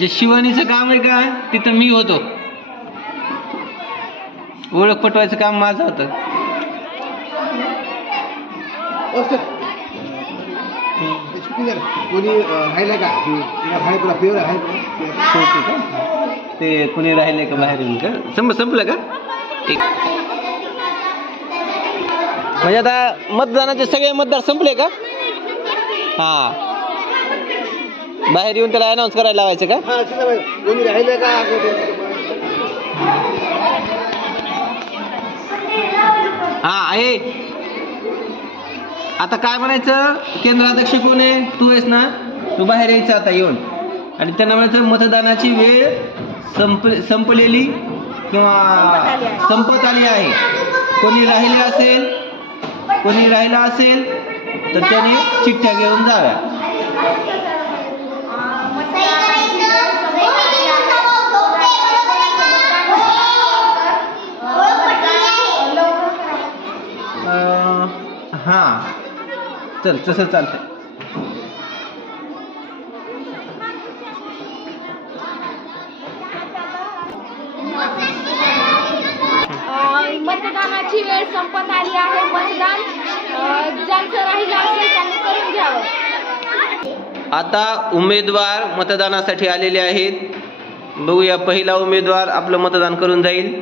जे शिवणीचं काम आहे का तिथं मी होतो, ओळख पटवायचं काम माझं होतं. ते कोणी राहिले का बाहेर येऊन का संपलं का? म्हणजे आता मतदानाचे सगळे मतदार संपले का? हा, बाहेर येऊन त्याला अनाउन्स करायला लावायचं का? हा आहे. आता काय म्हणायचं, केंद्राध्यक्ष कोण आहे? तू आहेस ना, तू बाहेर यायचं आता येऊन आणि त्यांना म्हणायचं मतदानाची वेळ संपलेली किंवा संपत आली आहे. कोणी राहिला असेल तर त्याने चिठ्ठ्या घेऊन जाव्या. हा चल, तसं चालतंय. मतदानाची वेळ संपत आली आहे. मतदान ज्यांचं राहिलं असेल त्यांनी करून घ्यावं. आता उमेदवार मतदानासाठी आलेले आहेत. बघूया, पहिला उमेदवार आपलं मतदान करून जाईल.